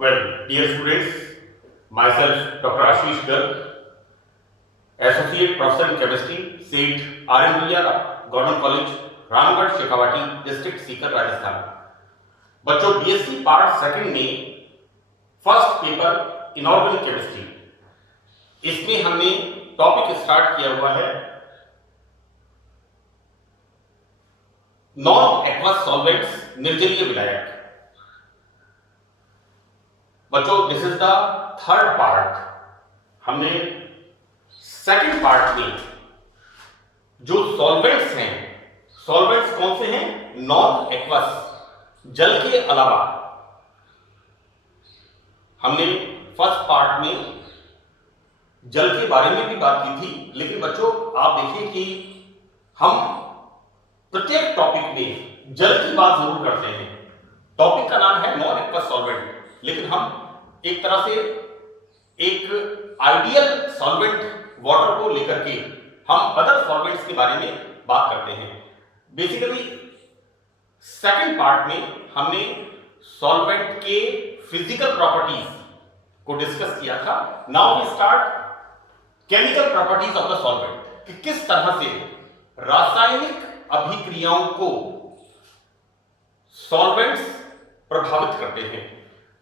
Well, dear students, myself Dr. Ashish Garg, Associate Professor in Chemistry, SEET, RN Government College, Ramgarh Shekhawati, district Sikar, Rajasthan. बच्चों, BSc part second में first paper inorganic chemistry, इसमें हमने topic start किया हुआ है non aqueous solvents, निर्जलीय विलायक। बच्चों, this is the third part. हमने सेकंड पार्ट में जो सॉल्वेंट्स हैं, सॉल्वेंट्स कौन से हैं? नॉन एक्वस, जल के अलावा। हमने फर्स्ट पार्ट में जल के बारे में भी बात की थी, लेकिन बच्चों आप देखिए कि हम प्रत्येक टॉपिक में जल की बात जरूर करते हैं। टॉपिक का नाम है नॉन एक्वस सॉल्वेंट, लेकिन हम एक तरह से एक आइडियल सॉल्वेंट वाटर को लेकर के हम अदर सॉल्वेंट्स के बारे में बात करते हैं। बेसिकली सेकंड पार्ट में हमने सॉल्वेंट के फिजिकल प्रॉपर्टीज को डिस्कस किया था। Now we start chemical properties of the solvent, कि किस तरह से रासायनिक अभिक्रियाओं को सॉल्वेंट्स प्रभावित करते हैं।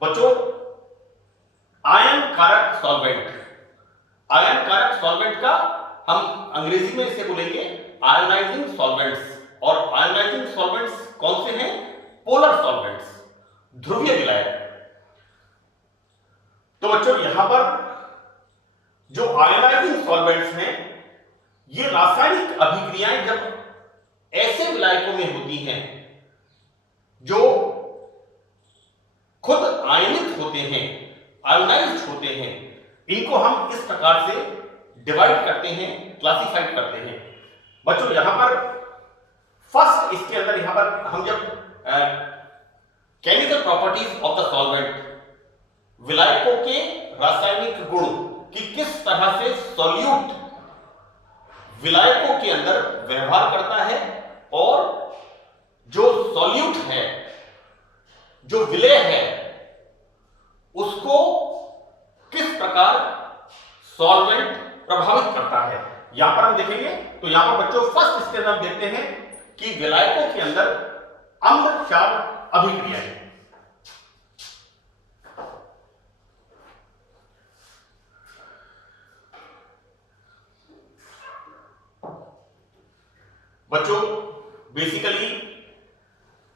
बच्चों, आयन कारक सॉल्वेंट, आयन कारक सॉल्वेंट का हम अंग्रेजी में इसे बोलेंगे आयोनाइजिंग सॉल्वेंट्स। और आयोनाइजिंग सॉल्वेंट्स कौन से हैं? पोलर सॉल्वेंट्स, ध्रुवीय विलायक। तो बच्चों, यहां पर जो आयोनाइजिंग सॉल्वेंट्स हैं, ये रासायनिक अभिक्रियाएं जब ऐसे विलायकों में होती हैं जो खुद आयनित होते हैं, आयोनाइज्ड होते हैं, इनको हम इस प्रकार से डिवाइड करते हैं, क्लासिफाइड करते हैं। बच्चों, यहां पर फर्स्ट, इसके अंदर यहां पर हम जब chemical properties of the solvent, विलायकों के रासायनिक गुण, कि किस तरह से सॉल्यूट विलायकों के अंदर व्यवहार करता है, और जो सॉल्यूट है, जो विलेय है, उसको किस प्रकार सॉल्वेंट प्रभावित करता है, यहां पर हम देखेंगे। तो यहां पर बच्चों फर्स्ट इसके अंदर हम देखते हैं कि विलायकों के अंदर अम्ल क्षार अभिक्रिया है। बच्चों, बेसिकली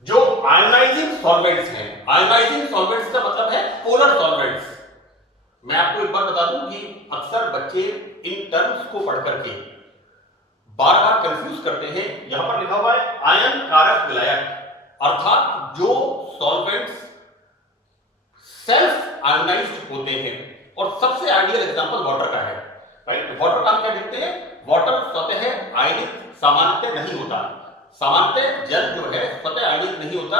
जो आयोनाइजिंग सॉल्वेंट्स हैं, आयोनाइजिंग सॉल्वेंट्स का मतलब है पोलर सॉल्वेंट्स। मैं आपको एक बार बता दूं कि अक्सर बच्चे इन टर्म्स को पढ़ करके बार बार कंफ्यूज करते हैं। यहां पर लिखा हुआ है आयन कारक विलायक, अर्थात जो सॉल्वेंट्स सेल्फ आयोनाइज्ड होते हैं। और सबसे आइडियल एग्जांपल वाटर का है, राइट? वाटर का हम क्या देखते हैं? वाटर स्वतः आयनित सामान्यतः नहीं होता, सामान्यतः जल जो है स्वतः आयनित नहीं होता,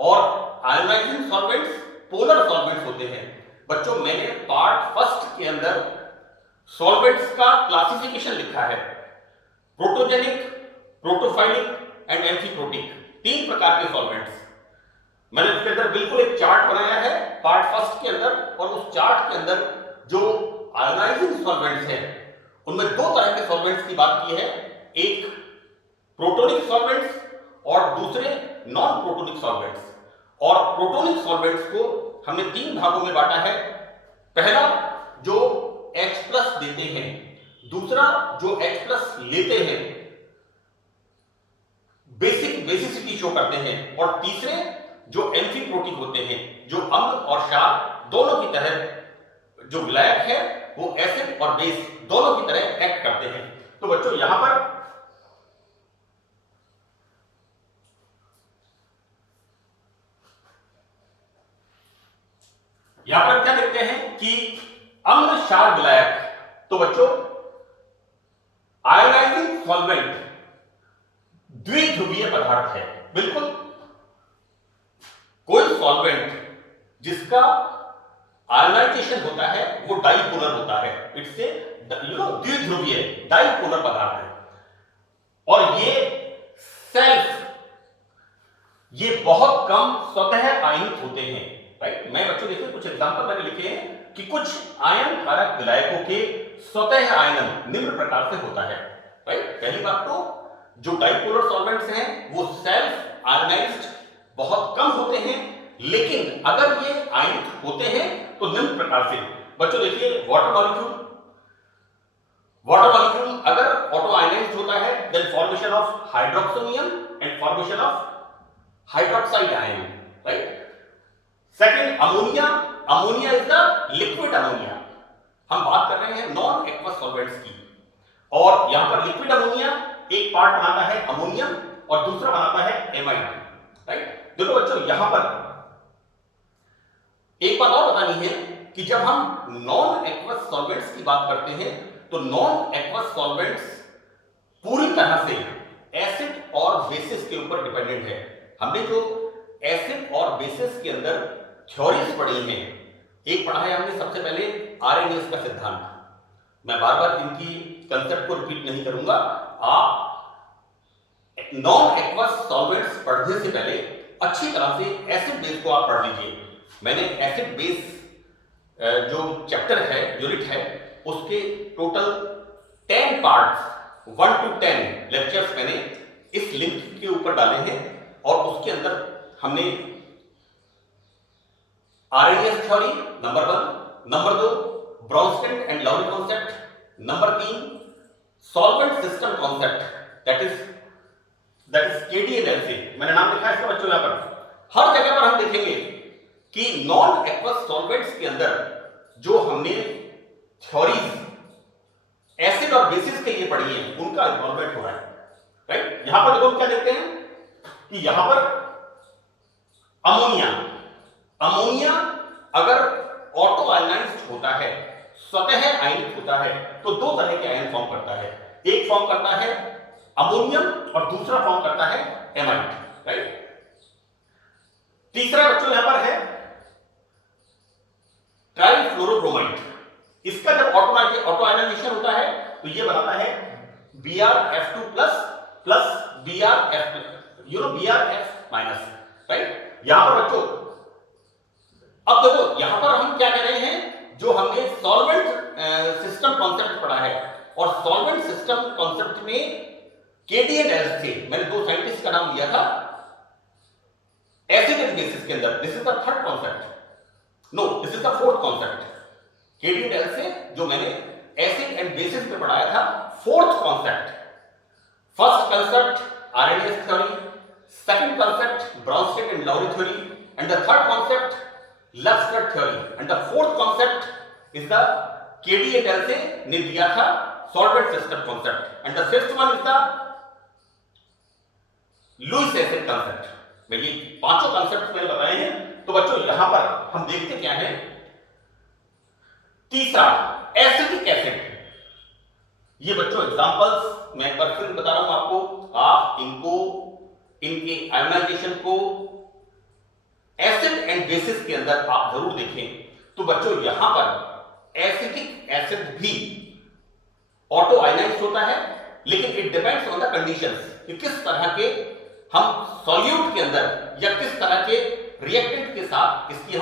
और आयोनाइजिंग सॉल्वेंट्स पोलर सॉल्वेंट्स होते हैं। बच्चों, मैंने पार्ट फर्स्ट के अंदर सॉल्वेंट्स का क्लासिफिकेशन लिखा है, प्रोटोजेनिक, प्रोटोफाइलिक एंड एम्फीप्रोटिक, 3 प्रकार के सॉल्वेंट्स। मैंने इसके अंदर बिल्कुल एक चार्ट बनाया है पार्ट फर्स्ट के अंदर, और उस चार्ट के अंदर जो आयोनाइजिंग सॉल्वेंट्स हैं, उनमें 2 तरह के सॉल्वेंट्स की बात की है, एक प्रोटोनिक सॉल्वेंट्स और दूसरे नॉन प्रोटोनिक सॉल्वेंट्स। और प्रोटोनिक सॉल्वेंट्स को हमने 3 भागों में बांटा है। पहला जो H+ देते हैं, दूसरा जो H+ लेते हैं, बेसिसिटी शो करते हैं, और तीसरे जो एम्फीप्रोटिक होते हैं, जो अम्ल और क्षार दोनों की तरह, जो विलायक है वो एसिड और बेस दोनों की तरह एक्ट करते हैं। तो बच्चों, यहां पर क्या देखते हैं कि अम्ल क्षार विलायक। तो बच्चों, आयोनाइजिंग सॉल्वेंट द्विध्रुवीय पदार्थ है। बिल्कुल, कोई सॉल्वेंट जिसका आयोनाइजेशन होता है वो डाइपोलर होता है, इट्स ए द्विध्रुवीय डाइपोलर पदार्थ है। और ये बहुत कम स्वतः आयनित होते हैं। राइट। मैं बच्चों देखिए कुछ एग्जांपल मैंने लिखे हैं कि कुछ आयन कारक विलायकों के स्वतः आयनन निम्न प्रकार से होता है, राइट। पहली बात तो जो डाइपोलर सॉल्वेंट्स हैं वो सेल्फ आयनाइज्ड बहुत कम होते हैं, लेकिन अगर ये आयनित होते हैं तो निम्न प्रकार से। बच्चों देखिए वाटर मॉलिक्यूल अगर ऑटो आयनाइज्ड होता है then formation of hydroxonium and formation of hydroxide ion, right. Second ammonia is the liquid ammonia. हम बात कर रहे हैं नॉन एक्वस सॉल्वेंट्स की, और यहां पर लिक्विड अमोनिया एक पार्ट बनाता है अमोनियम और दूसरा बनाता है एमाइड, राइट। देखो बच्चों यहां पर एक बात और बतानी है कि जब हम नॉन एक्वस सॉल्वेंट्स की बात करते हैं तो नॉन एक्वस सॉल्वेंट्स पूरी तरह से एसिड और बेसिस के ऊपर डिपेंडेंट है। हमने जो एसिड और बेसिस के अंदर थ्योरीज पढ़ी हैं, एक पढ़ा है हमने सबसे पहले आरएनएस का सिद्धांत। मैं बार बार इनकी कंसेप्ट को रिपीट नहीं करूंगा। आप नॉन एक्वस सॉल्वेंट्स पढ़ने से पहले अच्छी तरह से एसिड बेस को आप पढ़ लीजिए। मैंने एसिड बेस जो चैप्टर है, यूनिट है, उसके टोटल 10 पार्ट्स 1 to 10 लेक्चर्स मैंने इस लिंक के ऊपर डाले हैं, और उसके अंदर हमने Arrhenius theory number 1, number 2 Bronsted and Lowry concept, number 3 solvent system concept that is KDNLC। मैंने नाम लिखा है इसका बच्चों यहां पर। हर जगह पर हम देखेंगे कि नॉन एक्वस सॉल्वेंट्स के अंदर जो हमने थ्योरीज एसिड और बेसिस के लिए पढ़ी है उनका इन्वॉल्वमेंट हो रहा है, राइट। यहां पर देखो क्या देखते हैं कि यहां पर अमोनिया अगर ऑटो आयनाइज्ड होता है, स्वतः आयनित होता है, तो दो तरह के आयन फॉर्म करता है। एक फॉर्म करता है अमोनियम और दूसरा फॉर्म करता है एमाइड, राइट। तीसरा बच्चों यहां पर है ट्राइफ्लोरोब्रोमाइड। इसका जब ऑटो आयनाइजेशन होता है तो ये बनाता है BrF2 plus BrF minus, right. यहां पर बच्चों अब देखो यहां पर हम क्या कह रहे हैं, जो हमने सॉल्वेंट सिस्टम कॉन्सेप्ट पढ़ा है, और सॉल्वेंट सिस्टम कॉन्सेप्ट में KDNLC मैंने दो साइंटिस्ट का नाम लिया था एसिड एंड बेसिस के अंदर। This is the third concept, no this is the fourth concept. KDNLC जो मैंने एसिड एंड बेसिस पे पढ़ाया था, fourth concept. First concept Arrhenius theory, second concept Bronsted and Lowry theory, and the third concept Luxter theory, and the fourth concept is the KDNLC ने दिया था solvent system concept, and the fifth one is the Lewis acid concept. मैं ये पांचों concept मैंने बताए हैं। तो बच्चों यहां पर हम देखते क्या है, तीसरा एसिटिक एसिड। ये बच्चों एग्जांपल्स मैं एक बार फिर बता रहा हूं आपको, आप इनको इनके आयोनाइजेशन को एसिड एंड बेसिस के अंदर आप जरूर देखें। तो बच्चों यहां पर एसिटिक एसिड भी ऑटो आयनाइज्ड होता है, लेकिन it depends on the conditions कि किस तरह के हम सॉल्यूट के अंदर या किस तरह के रिएक्टेंट के साथ इसकी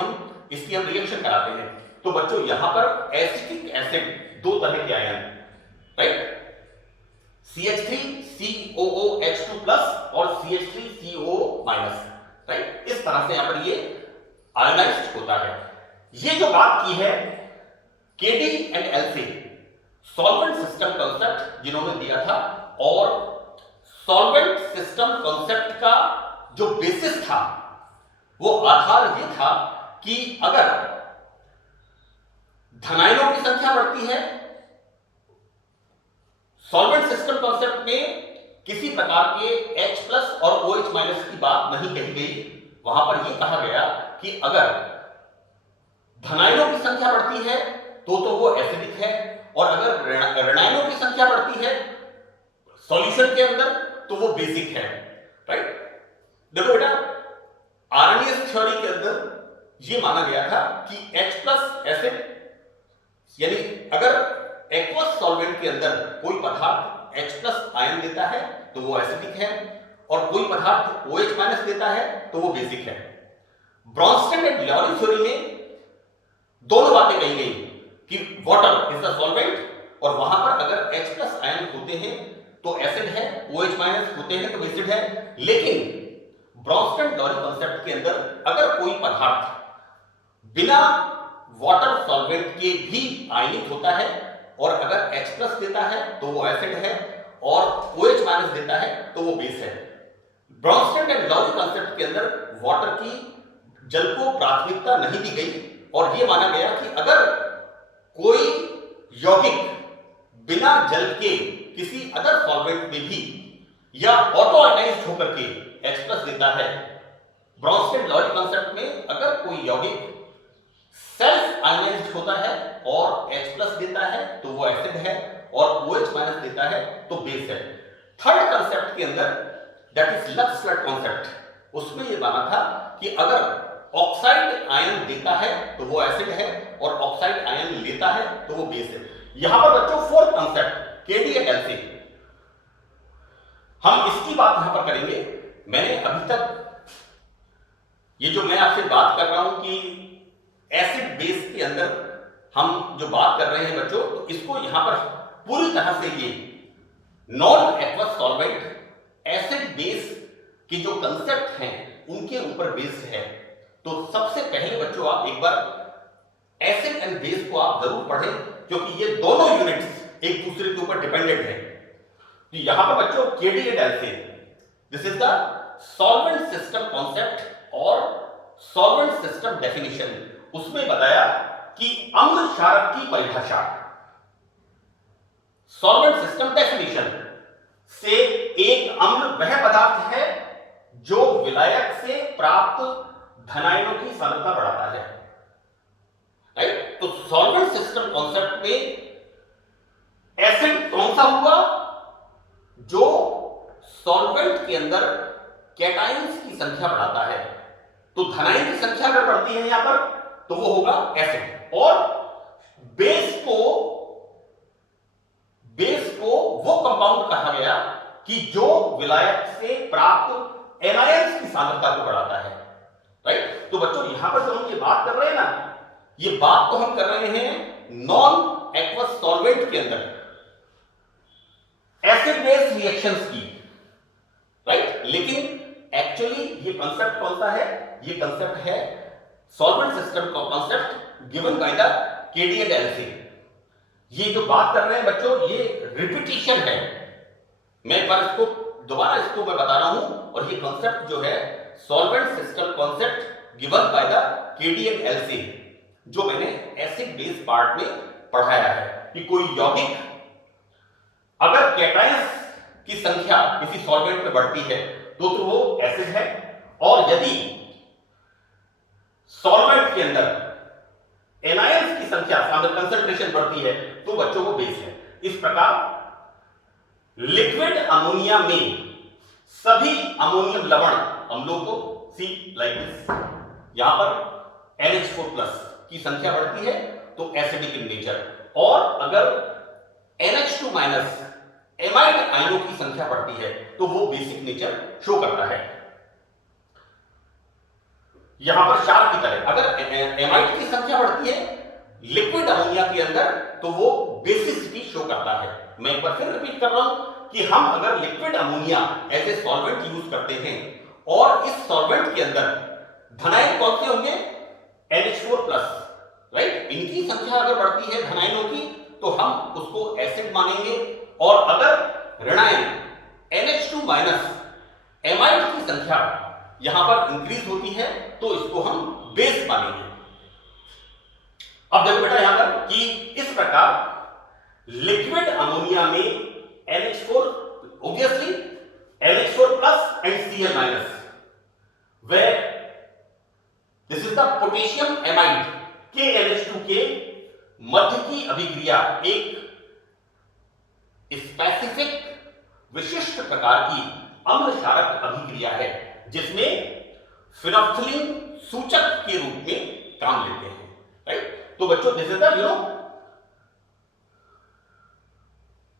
हम रिएक्शन कराते हैं। तो बच्चों यहां पर एसिटिक एसिड दो तरह के आयन, राइट, CH3COOH2 प्लस और CH3CO माइनस, राइट। इस तरह से यहां पर ये आयनाइज्ड होता है। ये जो बात की है KDNLC सॉल्वेंट सिस्टम कॉन्सेप्ट जिन्होंने दिया था, और सॉल्वेंट सिस्टम कॉन्सेप्ट का जो बेसिस था वो आधार ये था कि अगर धनायनों की संख्या बढ़ती है, सॉल्वेंट सिस्टम कॉन्सेप्ट में किसी प्रकार के H+ और OH- की बात नहीं कही गई। वहां पर यह कहा गया कि अगर धनायनों की संख्या बढ़ती है तो वो एसिडिक है, और अगर ऋणायनों की संख्या बढ़ती है सॉल्यूशन के अंदर तो वो बेसिक है, राइट। देखो बेटा आरएनएस थ्योरी के अंदर ये माना गया था कि H+ एसिड, यानी अगर एक्वस सॉल्वेंट के अंदर कोई पदार्थ H+ आयन देता है तो वो एसिडिक है, और कोई पदार्थ OH- देता है तो वो बेसिक है। ब्रॉन्स्टन एंड लॉरी थ्योरी में दोनों बातें कही गई कि वाटर इज द सॉल्वेंट और वहां पर अगर H प्लस आयन होते हैं तो एसिड है, OH माइनस होते हैं तो एसिड है। लेकिन ब्रॉन्स्टन लॉरी कॉन्सेप्ट के अंदर अगर कोई पदार्थ बिना वाटर सॉल्वेंट के भी आयनिक होता है और अगर H प्लस देता है तो वो एसिड है और OH माइनस देता है तो वो बेस है। ब्रॉन्स्टन एंड लॉरी कॉन्सेप्ट के अंदर वाटर की जल को प्राथमिकता नहीं दी गई और यह माना गया कि अगर कोई यौगिक बिना जल के किसी अदर सॉल्वेंट में भी या ऑटो आयनाइज्ड होकर के H प्लस देता है, ब्रॉन्स्टन लॉरी कॉन्सेप्ट में अगर कोई यौगिक सेल्फ आयनाइज्ड होता है और H प्लस देता है तो वो एसिड है और OH माइनस देता है तो बेस है। थर्ड कॉन्सेप्ट के अंदर that is lux flood concept, उसमें ये माना था कि अगर ऑक्साइड आयन देता है तो वो एसिड है और ऑक्साइड आयन लेता है तो वो बेस है। यहां पर बच्चों फोर्थ कॉन्सेप्ट KDA-Delphi, हम इसकी बात यहां पर करेंगे। मैंने अभी तक ये जो मैं आपसे बात कर रहा हूं कि एसिड बेस के अंदर हम जो बात कर रहे हैं बच्चों, तो इसको यहां पर पूरी तरह से ये non aqueous solvent acid base के जो कंसेप्ट हैं उनके ऊपर बेस्ड है। तो सबसे पहले बच्चों आप एक बार एसिड एंड बेस को आप जरूर पढ़ें क्योंकि ये दोनों यूनिट्स एक दूसरे के ऊपर डिपेंडेंट है। तो यहां पर बच्चों KDA-Delphi, this is the solvent system concept और सॉल्वेंट सिस्टम डेफिनेशन, उसमें बताया कि अम्ल क्षारक की परिभाषा। सॉल्वेंट सिस्टम डेफिनेशन से एक अम्ल वह पदार्थ है जो विलायक से प्राप्त धनायनों की सांद्रता बढ़ाता है, राइट। तो सॉल्वेंट सिस्टम कॉन्सेप्ट में एसिड कौन सा हुआ जो सॉल्वेंट के अंदर कैटायंस की संख्या बढ़ाता है। तो धनायन की संख्या अगर बढ़ती है यहां पर तो वो होगा एसिड। और बेस को वो कंपाउंड कहा गया कि जो विलायक से प्राप्त एनायंस की सांद्रता को बढ़ाता है, राइट। तो बच्चों यहां पर जो हम ये बात कर रहे हैं ना, ये बात तो हम कर रहे हैं नॉन एक्वस सॉल्वेंट के अंदर एसिड बेस रिएक्शंस की, राइट। लेकिन एक्चुअली ये कंसेप्ट कौन सा है? ये कंसेप्ट है सॉल्वेंट सिस्टम का concept given by the KDA-Delphi। ये जो बात कर रहे हैं बच्चों ये रिपीटिशन है, मैं एक बार इसको दोबारा इसको मैं बता रहा हूं। और ये कंसेप्ट जो है solvent system concept given by the KDA-Delphi, जो मैंने एसिड बेस पार्ट में पढ़ाया है कि कोई यौगिक अगर कैटायंस की संख्या किसी सॉल्वेंट में बढ़ती है तो वो एसिड है और यदि सॉल्वेंट के अंदर एनायंस की संख्या कंसंट्रेशन बढ़ती है तो बच्चों को बेस है। इस प्रकार लिक्विड अमोनिया में सभी अमोनियम लवण अम्लों को सी लाइक दिस, यहां पर NH4+ की संख्या बढ़ती है तो एसिडिक इन नेचर, और अगर NH2- एमाइड आयनों की संख्या बढ़ती है तो वो बेसिक नेचर शो करता है। यहां पर क्षार की तरह अगर एमाइड की संख्या बढ़ती है लिक्विड अमोनिया के अंदर तो वो बेसिसिटी शो करता है। मैं एक बार फिर रिपीट कर रहा हूं कि हम अगर liquid ammonia as a solvent use करते हैं और इस सॉल्वेंट के अंदर धनायन कौन से होंगे? NH4+, right. इनकी संख्या अगर बढ़ती है धनायनों की तो हम उसको एसिड मानेंगे, और अगर ऋणायन NH2- एमाइड की संख्या यहां पर इंक्रीज होती है तो इसको हम बेस मानेंगे। अब देखो बेटा यहां पर कि इस प्रकार लिक्विड अमोनिया में NH4 obviously NH4+ and Cl-, where this is the potassium amide KNH2 के मध्य की अभिक्रिया एक स्पेसिफिक विशिष्ट प्रकार की अम्ल क्षारक अभिक्रिया है जिसमें फिनोल्फ्थालीन सूचक के रूप में काम लेते हैं, राइट। तो बच्चों दिस इज द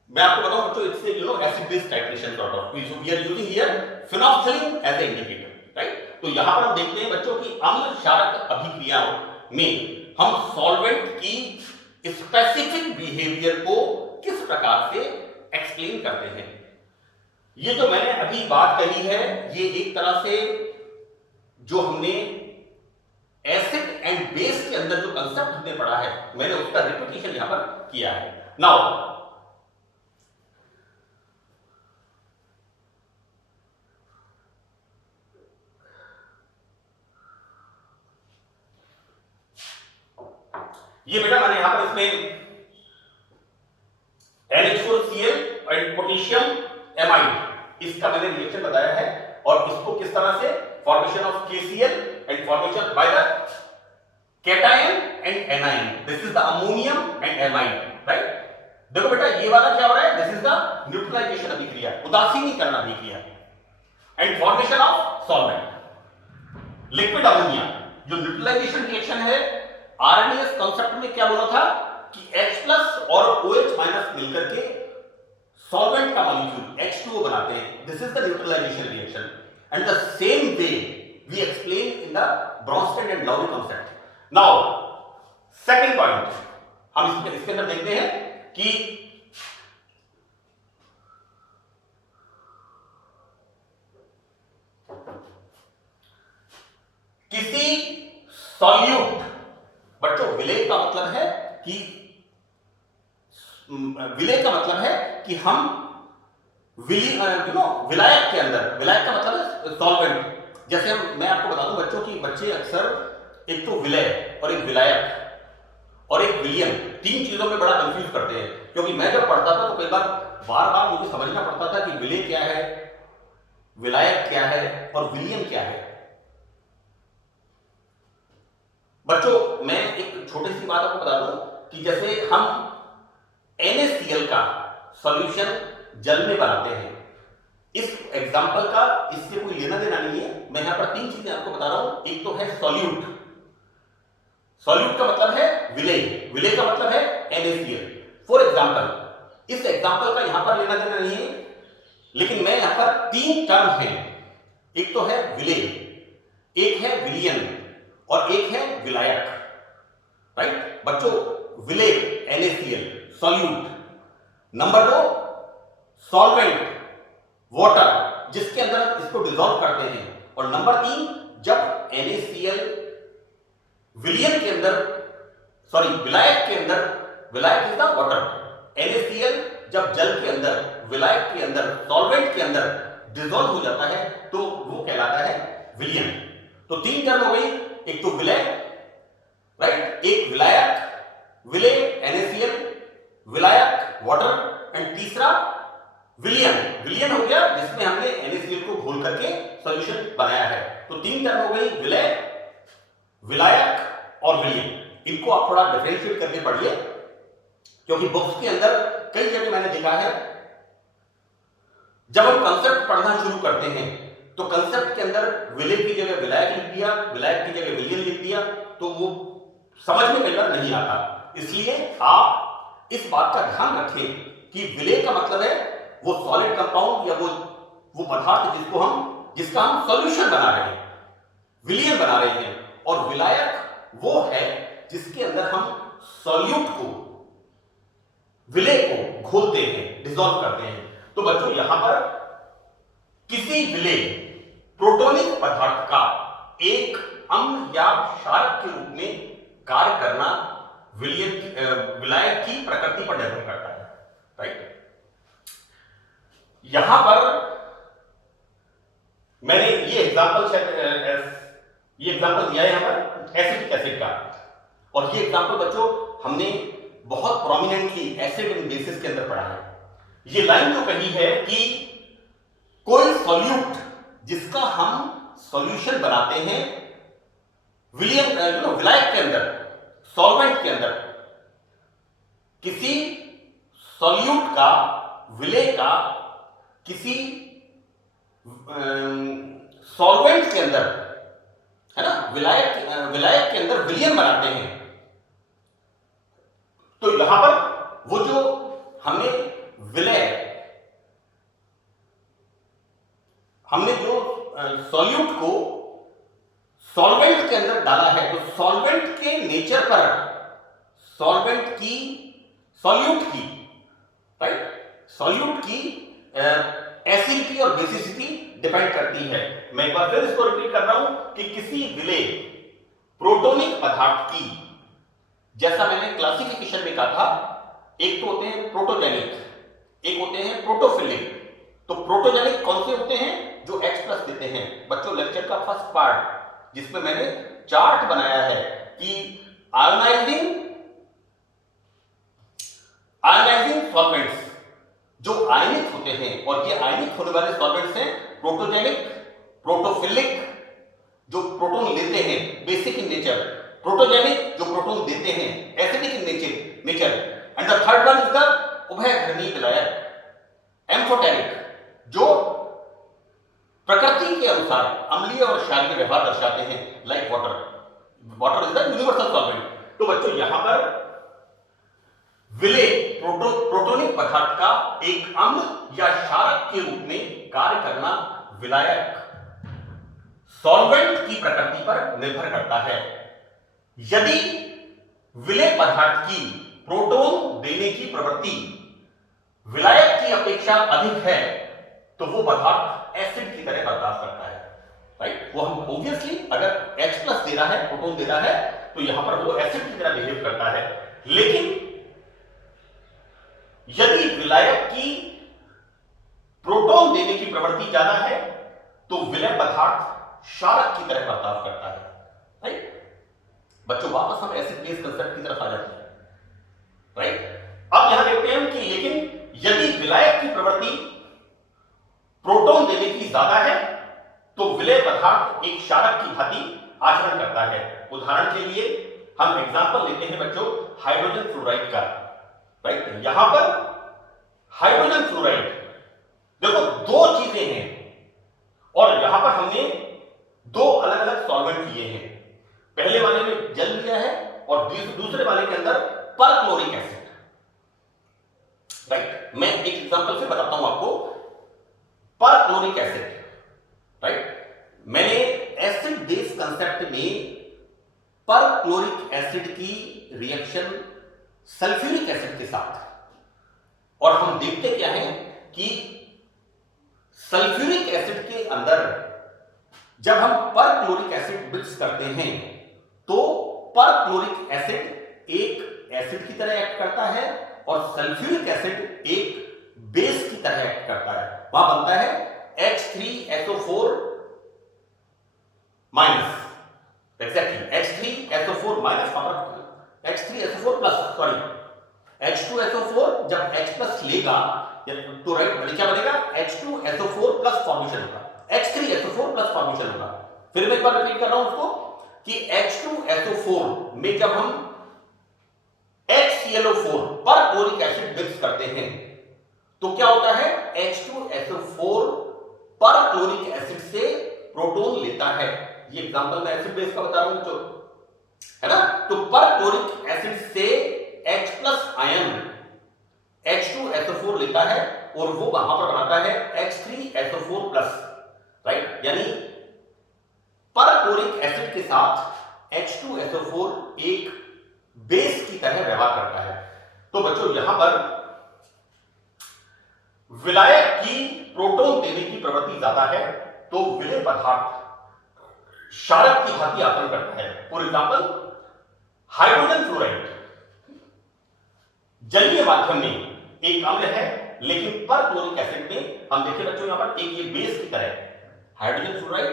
मैं आपको बताऊं बच्चों it's acid base titration sort of, we are using here phenolphthalein as a indicator, right. तो यहां पर हम देखते हैं बच्चों की अम्ल क्षारक अभिक्रियाओं में हम सॉल्वेंट की स्पेसिफिक बिहेवियर को किस प्रकार से एक्सप्लेन करते हैं। ये जो मैंने अभी बात कही है, ये एक तरह से जो हमने एसिड एंड बेस के अंदर जो कंसेप्ट हमने पढ़ा है, मैंने उसका रिपीटेशन यहां पर किया है। नाउ ये बेटा मैंने यहां पर इसमें NH4Cl एंड पोटेशियम एमाइड इसका मैंने रिएक्शन बताया है, और इसको किस तरह से formation of KCl and formation by the cation and anion, this is the ammonium and amide, right. देखो बेटा ये वाला क्या हो रहा है, दिस इज द न्यूट्रलाइजेशन अभिक्रिया, उदासीनीकरण अभिक्रिया, and formation of solvent liquid ammonia. जो न्यूट्रलाइजेशन रिएक्शन है, आरएनएस कांसेप्ट में क्या बोला था कि H+ और OH- मिलकर के सॉल्वेंट का मॉलिक्यूल H2O बनाते हैं, this is the neutralisation reaction, and the same way we explain in the Bronsted and Lowry concept. Now second point हम इसके अंदर देखते हैं कि किसी सॉल्यूट, बच्चों विलेय का मतलब है कि विलेय का मतलब है कि हम विलायक के अंदर, विलायक का मतलब है सॉल्वेंट। जैसे मैं आपको बता दूं बच्चों की बच्चे अक्सर एक तो विलय और एक विलायक और एक विलियन, तीन चीजों में बड़ा कंफ्यूज करते हैं, क्योंकि मैं जब पढ़ता था तो कई बार बार बार मुझे समझना पड़ता था कि विलय क्या है, विलायक क्या है और विलियन क्या है। बच्चों मैं एक छोटी सी बात आपको बता दूं कि जैसे हम NaCl का सॉल्यूशन जल में बनाते हैं, इस एग्जांपल का इससे कोई लेना देना नहीं है, मैं यहां पर तीन चीजें आपको बता रहा हूं। एक तो है सॉल्यूट, सॉल्यूट का मतलब है विलेय, विलेय का मतलब है NaCl। फॉर एग्जांपल इस एग्जांपल का यहां पर लेना देना नहीं है, लेकिन मैं यहां पर तीन टर्म हैं, एक तो है विलेय, एक है विलियन और एक है विलायक, राइट। बच्चों विलेय NaCl, solute, number 2 solvent water जिसके अंदर हम इसको डिसॉल्व करते हैं, और नंबर 3 जब NaCl विलियन के अंदर, सॉरी विलायक के अंदर, विलायक इज द वाटर, NaCl जब जल के अंदर, विलायक के अंदर, सॉल्वेंट के अंदर डिसॉल्व हो जाता है तो वो कहलाता है विलियन। तो तीन टर्म हो गई, एक तो विलय, राइट, एक विलायक, विलय NaCl, विलायक वाटर, एंड तीसरा विलियन, विलियन हो गया जिसमें हमने NaCl को घोल करके सॉल्यूशन बनाया है। तो तीन टर्म हो गई, विलय, विलायक और विलियन। इनको आप थोड़ा डिफरेंशिएट करके पढ़िए, क्योंकि बुक्स के अंदर कई जगह मैंने देखा है जब हम कंसेप्ट पढ़ना शुरू करते हैं तो कंसेप्ट के अंदर विलय की जगह विलायक लिख दिया, विलायक की जगह विलियन लिख दिया, तो वो समझ में कई बार नहीं आता। इसलिए आप इस बात का ध्यान रखें कि विलय का मतलब है वो सॉलिड कंपाउंड या वो पदार्थ जिसका हम सॉल्यूशन बना रहे हैं, विलियन बना रहे हैं, और विलायक वो है जिसके अंदर हम सॉल्यूट को, विलय को घोलते हैं, डिसॉल्व करते हैं। तो बच्चों यहां पर किसी विलय प्रोटोनिक पदार्थ का एक अम्ल या क्षारक के रूप में कार्य करना विलायक की प्रकृति पर निर्भर करता है, राइट। यहां पर मैंने ये एग्जांपल दिया है यहां पर एसिटिक एसिड का, और ये एग्जांपल बच्चों हमने बहुत प्रोमिनेंटली एसिड एंड बेसिस के अंदर पढ़ा है। ये लाइन जो कही है कि कोई सॉल्यूट जिसका हम सॉल्यूशन बनाते हैं विलायक के अंदर, सॉल्वेंट के अंदर, किसी सॉल्यूट का, विलय का किसी सॉल्वेंट के अंदर, है ना, विलायक के अंदर विलियन बनाते हैं, तो यहां पर वो जो हमने जो सॉल्यूट को सॉल्वेंट के अंदर डाला है तो सॉल्वेंट के नेचर पर सॉल्वेंट की सॉल्यूट की राइट सॉल्यूट की एसिडिटी और बेसिसिटी डिपेंड करती है। मैं एक बार फिर इसको रिपीट कर रहा हूं कि किसी विलेय प्रोटोनिक पदार्थ की, जैसा मैंने क्लासिफिकेशन में कहा था, एक तो होते हैं प्रोटोजेनिक, एक होते हैं प्रोटोफिलिक। तो प्रोटोजेनिक कौन से होते हैं? जो H+ देते हैं। बच्चों लेक्चर का फर्स्ट पार्ट जिसमें मैंने चार्ट बनाया है कि आयोनाइजिंग सॉल्वेंट्स जो आयनिक होते हैं, और ये आयनिक होने वाले सॉल्वेंट्स हैं प्रोटोजेनिक, प्रोटोफिलिक जो प्रोटॉन लेते हैं बेसिक इन नेचर, प्रोटोजेनिक जो प्रोटॉन देते हैं acidic in nature, and the third one is the उभयधर्मी विलायक, एम्फोटेरिक जो प्रकृति के अनुसार अम्लीय और क्षारीय व्यवहार दर्शाते हैं, like water is the universal solvent. तो बच्चों यहां पर विलेय प्रोटोनिक पदार्थ का एक अम्ल या क्षारक के रूप में कार्य करना विलायक सॉल्वेंट की प्रकृति पर निर्भर करता है। यदि विलेय पदार्थ की प्रोटॉन देने की प्रवृत्ति विलायक की अपेक्षा अधिक है तो वो पदार्थ एसिड की तरह बर्ताव करता है, राइट। वो हम ऑब्वियसली अगर H+ दे रहा है, प्रोटॉन दे रहा है, तो यहां पर वो एसिड की तरह बिहेव करता है। लेकिन यदि विलायक की प्रोटॉन देने की प्रवृत्ति ज्यादा है तो विलेय पदार्थ क्षारक की तरह बर्ताव करता है, राइट। बच्चों वापस हम एसिड बेस कंसेप्ट की तरफ आ जाते हैं, राइट। अब यहां देखते हैं कि लेकिन यदि विलायक की प्रवृत्ति प्रोटॉन देने की ज्यादा है तो विलेय पदार्थ एक क्षारक की भांति आचरण करता है। उदाहरण के लिए हम एग्जांपल लेते हैं बच्चों हाइड्रोजन फ्लोराइड का, राइट। यहां पर हाइड्रोजन फ्लोराइड देखो दो चीजें हैं और यहां पर हमने दो अलग अलग सॉल्वेंट लिए हैं। पहले वाले में जल लिया है और दूसरे वाले के अंदर परक्लोरिक एसिड, राइट। मैं एक एग्जांपल से बताता हूं आपको। Perchloric acid, right. मैंने एसिड बेस कंसेप्ट में परक्लोरिक एसिड की रिएक्शन सल्फ्यूरिक एसिड के साथ, और हम देखते क्या है कि सल्फ्यूरिक एसिड के अंदर जब हम परक्लोरिक एसिड मिक्स करते हैं तो परक्लोरिक एसिड एक एसिड की तरह एक्ट करता है और सल्फ्यूरिक एसिड एक बेस की तरह एक्ट करता है। वहां बनता है H3SO4 minus, exactly H3SO4 minus, H3SO4 plus, sorry H2SO4 जब H+ लेगा तो राइट क्या बनेगा? H2SO4 प्लस फॉर्मेशन होगा, H3SO4 प्लस फॉर्मेशन होगा। फिर मैं एक बार रिपीट कर रहा हूं उसको कि H2SO4 में जब हम HClO4 परक्लोरिक एसिड मिक्स करते हैं तो क्या होता है? H2SO4 परक्लोरिक एसिड से प्रोटॉन लेता है। ये एग्जांपल मैं एसिड बेस का बता रहा हूं जो है ना। तो परक्लोरिक एसिड से H+ आयन H2SO4 लेता है और वो वहां पर बनाता है H3SO4 प्लस, राइट। यानी परक्लोरिक एसिड के साथ H2SO4 एक बेस की तरह व्यवहार करता है। तो बच्चों यहां पर विलायक की प्रोटॉन देने की प्रवृत्ति ज्यादा है तो विलेय पदार्थ क्षारक की भांति आचरण करता है। फॉर एग्जांपल हाइड्रोजन फ्लोराइड जलीय माध्यम में एक अम्ल है लेकिन परक्लोरिक एसिड में हम देखें बच्चों यहां पर एक ये बेस की तरह हाइड्रोजन फ्लोराइड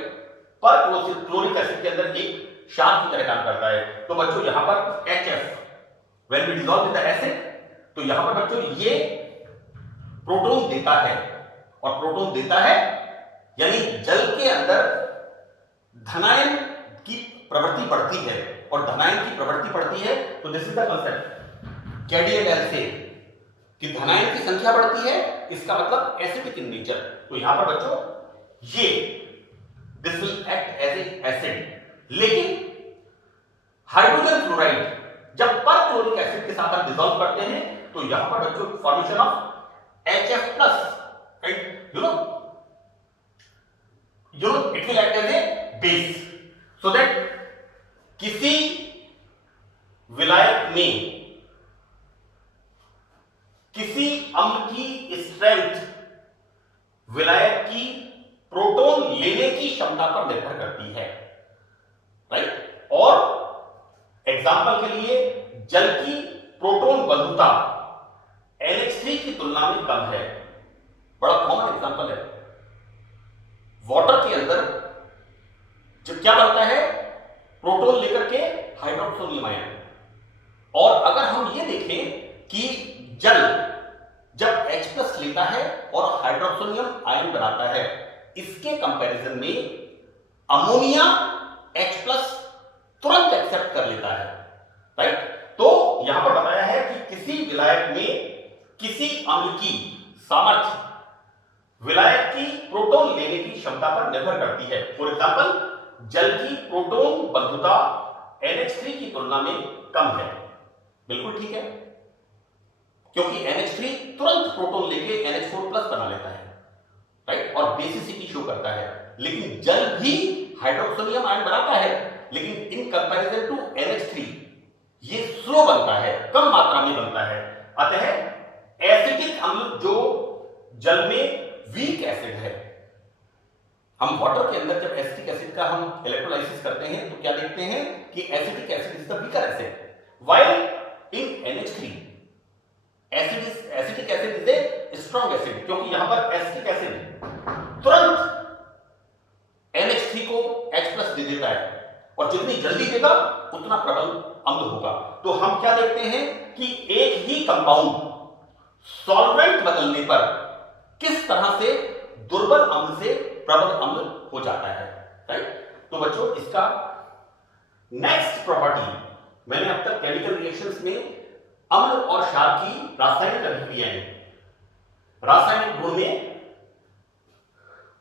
परक्लोरिक एसिड के अंदर एक क्षार की तरह काम करता है। तो बच्चों यहां पर HF when we dissolve in the acid, तो यहां पर बच्चों ये प्रोटॉन देता है और प्रोटॉन देता है यानी जल के अंदर धनायन की प्रवृत्ति बढ़ती है और धनायन की प्रवृत्ति बढ़ती है तो दिस इज द कांसेप्ट कैडियल से कि धनायन की संख्या बढ़ती है, इसका मतलब एसिडिक इन नेचर। तो यहां पर बच्चों ये this will act as a acid. लेकिन हाइड्रोजन फ्लोराइड जब परक्लोरिक एसिड के साथ हम डिसॉल्व करते हैं तो यहां पर बच्चों formation of HF+ and you know it will act as a base so that strength विलायक की प्रोटॉन लेने की क्षमता पर निर्भर करती है, राइट। और एग्जाम्पल के लिए जल की प्रोटॉन बंधुता NH3 की तुलना में कम है। बड़ा कॉमन एग्जाम्पल है। वाटर के अंदर जब क्या बनता है, प्रोटॉन लेकर के हाइड्रोक्सोनियम आयन। और अगर हम ये देखें कि जल जब H+ लेता है और हाइड्रोक्सोनियम आयन बनाता है, इसके कंपैरिजन में अमोनिया H+ तुरंत एक्सेप्ट कर लेता है, राइट। तो यहां पर बताया है कि किसी विलायक में किसी अम्ल की सामर्थ्य विलायक की प्रोटॉन लेने की क्षमता पर निर्भर करती है। फॉर एग्जाम्पल जल की प्रोटॉन बंधुता NH3 की तुलना में कम है। बिल्कुल ठीक है, क्योंकि NH3 तुरंत प्रोटॉन लेके NH4+ बना लेता है, राइट, और बेसिसिटी शो करता है। लेकिन जल भी हाइड्रोक्सोनियम आयन बनाता है, लेकिन इन कंपैरिजन टू NH3 ये स्लो बनता है, कम मात्रा में बनता है। अतः एसिडिक अम्ल जो जल में वीक एसिड है, हम वाटर के अंदर जब एसिटिक एसिड का हम इलेक्ट्रोलाइसिस करते हैं तो क्या देखते हैं कि acetic acid is the weaker acid, while in NH3 acetic acid is a strong acid, क्योंकि यहां पर एसिटिक एसिड तुरंत NH3 को H+ दे देता है, और जितनी जल्दी देगा उतना प्रबल अम्ल होगा। तो हम क्या देखते हैं कि एक ही कंपाउंड सॉल्वेंट बदलने पर किस तरह से दुर्बल अम्ल से प्रबल अम्ल हो जाता है, राइट। तो बच्चों, इसका नेक्स्ट प्रॉपर्टी, मैंने अब तक केमिकल रिएक्शंस में अम्ल और क्षार की रासायनिक अभिक्रियाएं, रासायनिक गुण में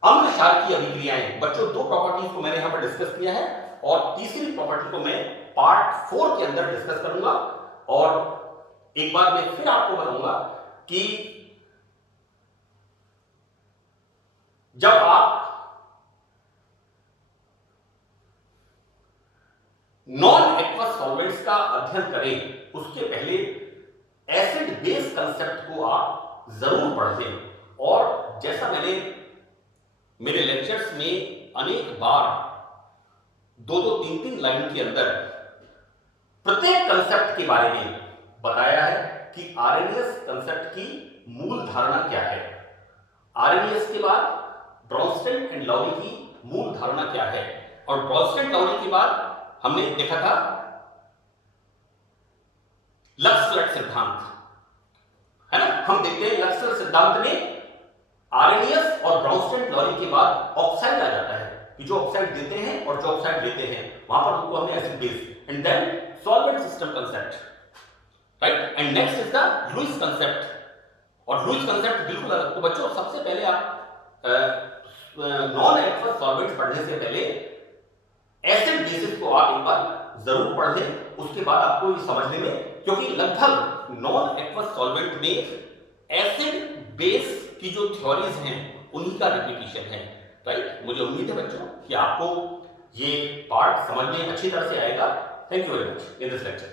अम्ल क्षार की अभिक्रियाएं, बच्चों दो प्रॉपर्टीज को मैंने यहां पर डिस्कस किया है, और तीसरी प्रॉपर्टी को मैं पार्ट 4 के अंदर डिस्कस करूंगा। और एक बार मैं फिर आपको बताऊंगा कि जब आप नॉन एक्वस सॉल्वेंट्स का अध्ययन करें, उसके पहले एसिड बेस कंसेप्ट को आप जरूर पढ़ें। और जैसा मैंने मेरे लेक्चर्स में अनेक बार 2-2, 3-3 लाइन के अंदर प्रत्येक कंसेप्ट के बारे में बताया है कि आरएनएस कंसेप्ट की मूल धारणा क्या है, आरएनएस के बाद ब्रॉन्स्टेड एंड लाउरी की मूल धारणा क्या है, और ब्रॉन्स्टेड लाउरी के बाद हमने देखा था लक्स-फ्लड सिद्धांत, है ना। हम देखते हैं लक्स-फ्लड सिद्धांत में आरएनएस और ब्रॉन्स्टेड लाउरी के बाद ऑक्साइड आ जाता है, कि जो ऑक्साइड देते हैं और जो ऑक्साइड लेते हैं, वहां पर उनको हमने acid base and then solvent system concept, right. And next is the Lewis concept, और लुईस कंसेप्ट बिल्कुल अलग। तो बच्चों, सबसे पहले आप नॉन एक्वस सॉल्वेंट पढ़ने से पहले एसिड बेसिस को आप एक बार जरूर पढ़ लें, उसके बाद आपको ये समझने में, क्योंकि लगभग नॉन एक्वस सॉल्वेंट में एसिड बेस की जो थ्योरीज हैं उन्हीं का रिपीटिशन है, राइट। मुझे उम्मीद है बच्चों कि आपको ये पार्ट समझ में अच्छी तरह से आएगा। Thank you very much in this lecture.